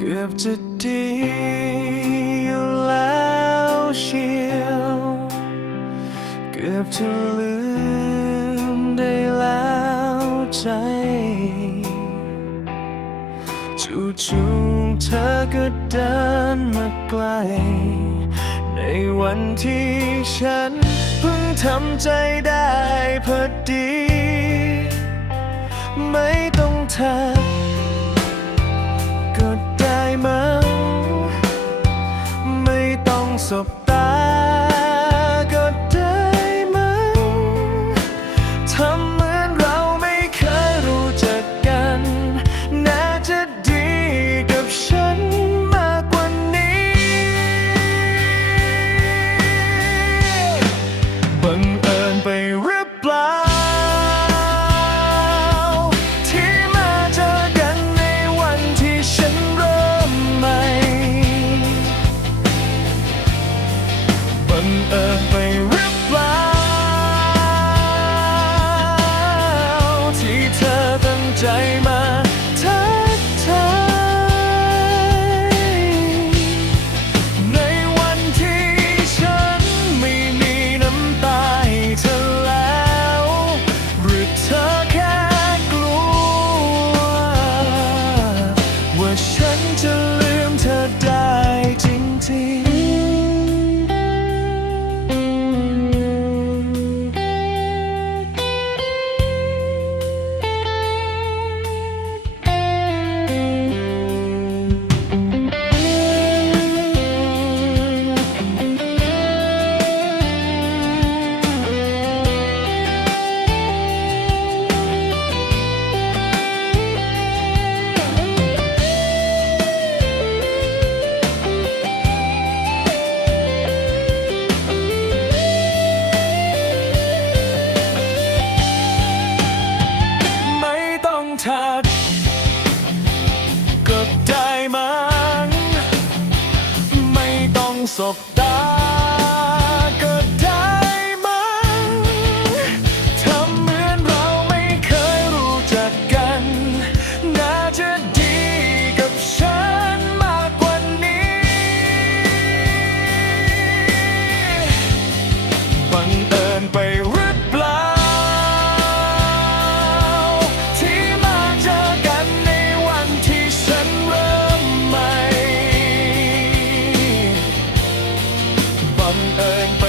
กือบจะดีอยู่แล้วเชียวเกือบจะลืมได้แล้วใจจู่ๆเธอก็เดินมาไกล ในวันที่ฉันเพิ่งทำใจได้พอดี ไม่ต้องทัก ต้ บังเอิญไปหรือเปล่า ที่เธอตั้งใจมา ก็ไ heard.